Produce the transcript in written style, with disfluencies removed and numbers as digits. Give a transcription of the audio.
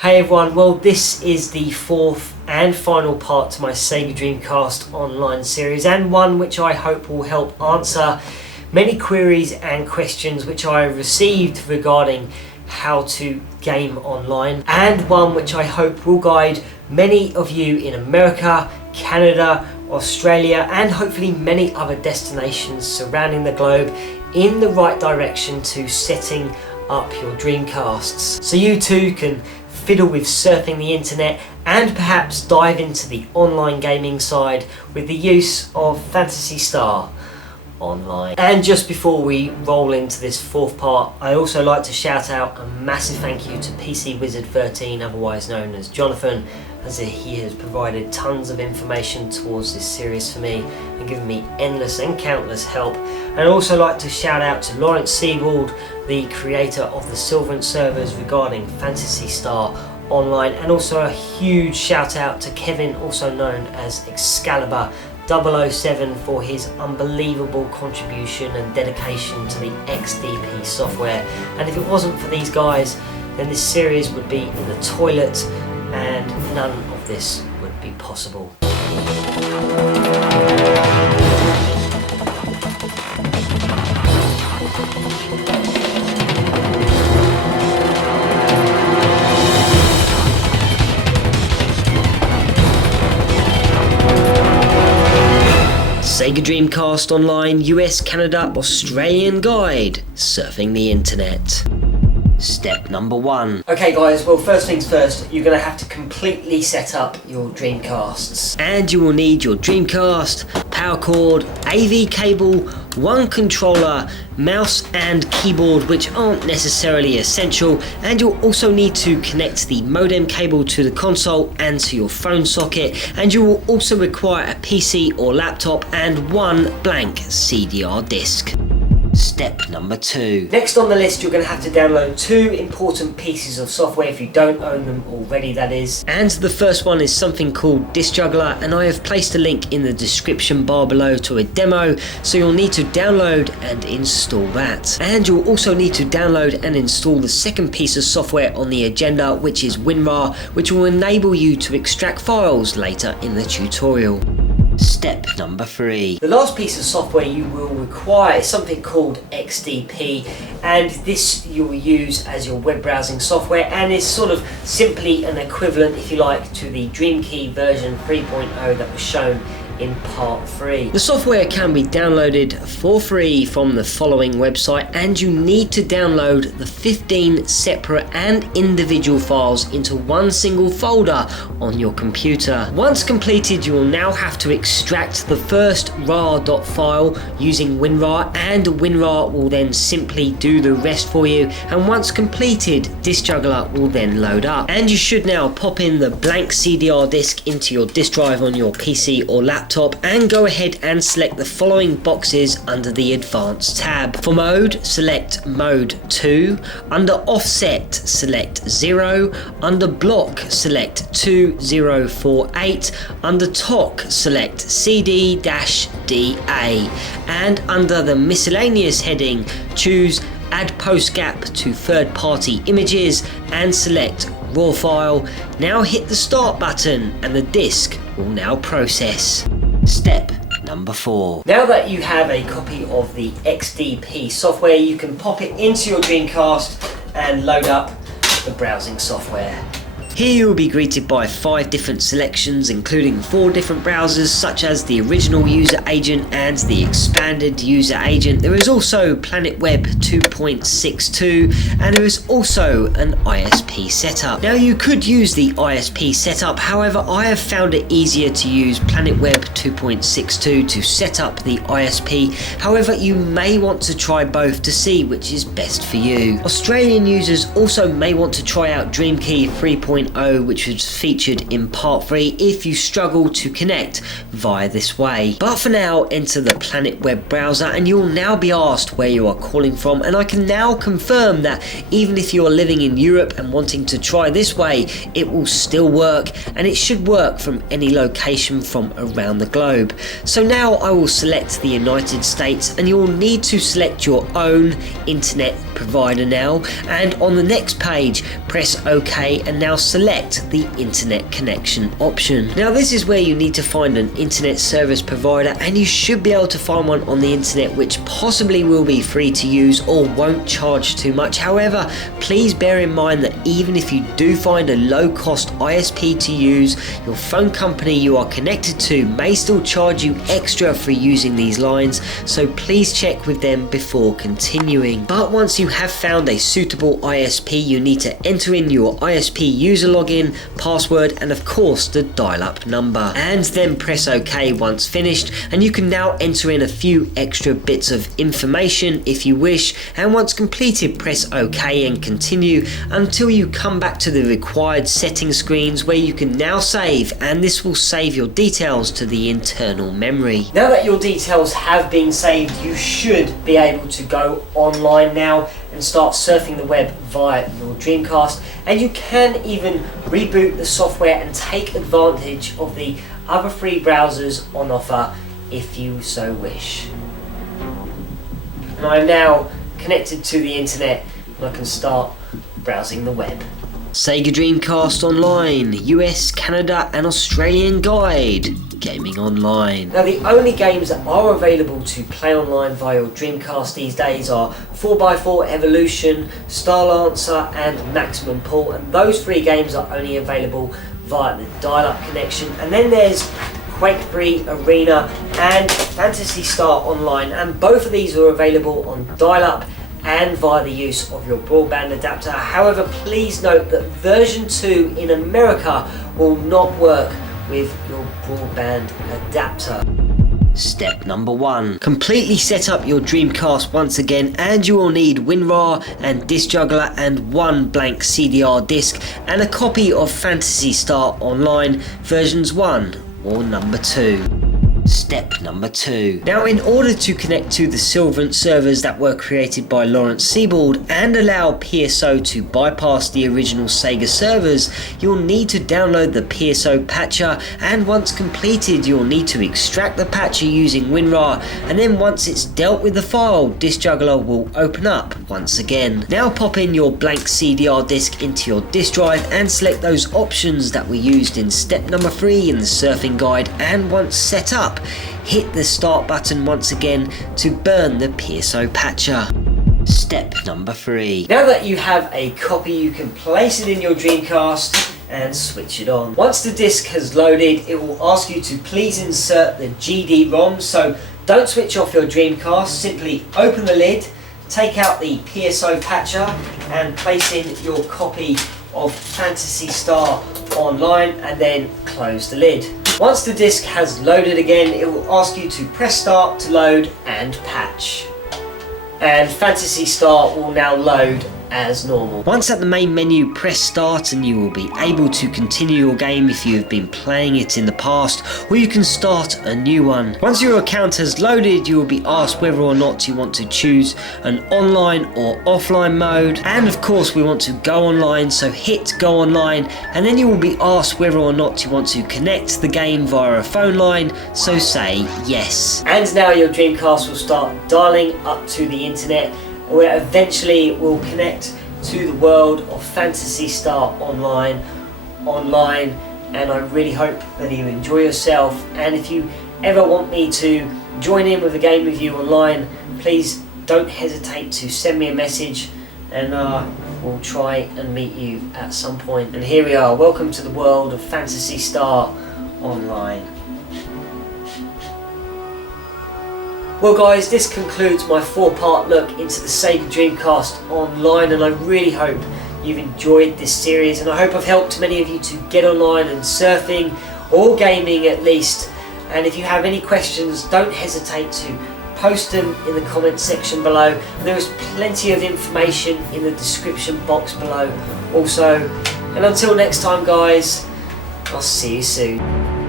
Hey everyone, well this is the fourth and final part to my Sega Dreamcast Online series, and one which I hope will help answer many queries and questions which I received regarding how to game online, and one which I hope will guide many of you in America, Canada, Australia and hopefully many other destinations surrounding the globe in the right direction to setting up your Dreamcasts, so you too can fiddle with surfing the internet and perhaps dive into the online gaming side with the use of Phantasy Star Online. And just before we roll into this fourth part, I also like to shout out a massive thank you to PC Wizard 13, otherwise known as Jonathan, as he has provided tons of information towards this series for me and given me endless and countless help. And I'd also like to shout out to Lawrence Sebald, the creator of the Silverant servers regarding Phantasy Star Online, and also a huge shout out to Kevin, also known as Excalibur 007, for his unbelievable contribution and dedication to the XDP software. And if it wasn't for these guys, then this series would be in the toilet and none of this would be possible. Sega Dreamcast Online US, Canada, Australian Guide, surfing the internet. Step number 1. Okay guys, well first things first, you're going to have to completely set up your Dreamcasts. And you will need your Dreamcast, power cord, AV cable, one controller, mouse and keyboard, which aren't necessarily essential, and you'll also need to connect the modem cable to the console and to your phone socket, and you will also require a PC or laptop and one blank CDR disc. Step number 2. Next on the list, you're going to have to download two important pieces of software if you don't own them already, that is. And the first one is something called Disk Juggler, and I have placed a link in the description bar below to a demo, so you'll need to download and install that. And you'll also need to download and install the second piece of software on the agenda, which is WinRAR, which will enable you to extract files later in the tutorial. Step number 3. The last piece of software you will require is something called XDP, and this you will use as your web browsing software, and is sort of simply an equivalent, if you like, to the Dreamkey version 3.0 that was shown in part 3. The software can be downloaded for free from the following website, and you need to download the 15 separate and individual files into one single folder on your computer. Once completed, you will now have to extract the first rar.file using WinRAR, and WinRAR will then simply do the rest for you, and once completed, Disk Juggler will then load up. And you should now pop in the blank CDR disk into your disk drive on your PC or laptop, and go ahead and select the following boxes under the Advanced tab. For mode, select Mode 2. Under Offset, select 0. Under Block, select 2048. Under TOC, select CD-DA. And under the Miscellaneous heading, choose Add Post Gap to Third-Party Images and select RAW file. Now hit the Start button and the disk will now process. Step number 4. Now that you have a copy of the XDP software, you can pop it into your Dreamcast and load up the browsing software. Here you will be greeted by 5 different selections, including 4 different browsers such as the original user agent and the expanded user agent. There is also Planetweb 2.62, and there is also an ISP setup. Now you could use the ISP setup, however I have found it easier to use Planetweb 2.62 to set up the ISP. However, you may want to try both to see which is best for you. Australian users also may want to try out Dreamkey 3.0, which was featured in part 3 if you struggle to connect via this way. But for now, enter the Planetweb browser and you'll now be asked where you are calling from, and I can now confirm that even if you are living in Europe and wanting to try this way, it will still work, and it should work from any location from around the globe. So now I will select the United States, and you'll need to select your own internet provider now, and on the next page press OK and now select the internet connection option. Now this is where you need to find an internet service provider, and you should be able to find one on the internet which possibly will be free to use or won't charge too much. However, please bear in mind that even if you do find a low cost ISP to use, your phone company you are connected to may still charge you extra for using these lines, so please check with them before continuing. But once you have found a suitable ISP, you need to enter in your ISP user login, password, and of course the dial-up number, and then press OK once finished, and you can now enter in a few extra bits of information if you wish, and once completed press OK and continue until you come back to the required settings screens where you can now save, and this will save your details to the internal memory. Now that your details have been saved, you should be able to go online now and start surfing the web via your Dreamcast, and you can even reboot the software and take advantage of the other free browsers on offer if you so wish. And I'm now connected to the internet and I can start browsing the web. Sega Dreamcast Online, US, Canada and Australian Guide. Gaming Online. Now the only games that are available to play online via your Dreamcast these days are 4x4 Evolution, Star Lancer and Maximum Pull, and those three games are only available via the dial-up connection. And then there's Quake 3 Arena and Phantasy Star Online, and both of these are available on dial-up and via the use of your broadband adapter. However, please note that version 2 in America will not work with your broadband adapter. Step number 1. Completely set up your Dreamcast once again, and you will need WinRAR and Disc Juggler and one blank CDR disc and a copy of Phantasy Star Online versions 1 or number 2. Step number 2. Now, in order to connect to the Sylvant servers that were created by Lawrence Sebald and allow PSO to bypass the original Sega servers, you'll need to download the PSO patcher, and once completed you'll need to extract the patcher using WinRAR, and then once it's dealt with the file, Disc Juggler will open up once again. Now pop in your blank CDR disc into your disk drive and select those options that were used in step number 3 in the surfing guide, and once set up, hit the start button once again to burn the PSO patcher. Step number 3. Now that you have a copy, you can place it in your Dreamcast and switch it on. Once the disc has loaded, it will ask you to please insert the GD-ROM, so don't switch off your Dreamcast, simply open the lid, take out the PSO patcher and place in your copy of Phantasy Star Online, and then close the lid. Once the disc has loaded again, it will ask you to press start to load and patch. And Phantasy Star will now load as normal. Once at the main menu, press start and you will be able to continue your game if you have been playing it in the past, or you can start a new one. Once your account has loaded, you will be asked whether or not you want to choose an online or offline mode, and of course we want to go online, so hit go online, and then you will be asked whether or not you want to connect the game via a phone line, so say yes. And now your Dreamcast will start dialing up to the internet, where eventually will connect to the world of Phantasy Star Online, and I really hope that you enjoy yourself. And if you ever want me to join in with a game with you online, please don't hesitate to send me a message, and we'll try and meet you at some point. And here we are, welcome to the world of Phantasy Star Online. Well guys, this concludes my 4-part look into the Sega Dreamcast Online, and I really hope you've enjoyed this series, and I hope I've helped many of you to get online and surfing, or gaming at least. And if you have any questions, don't hesitate to post them in the comment section below. There is plenty of information in the description box below also. And until next time guys, I'll see you soon.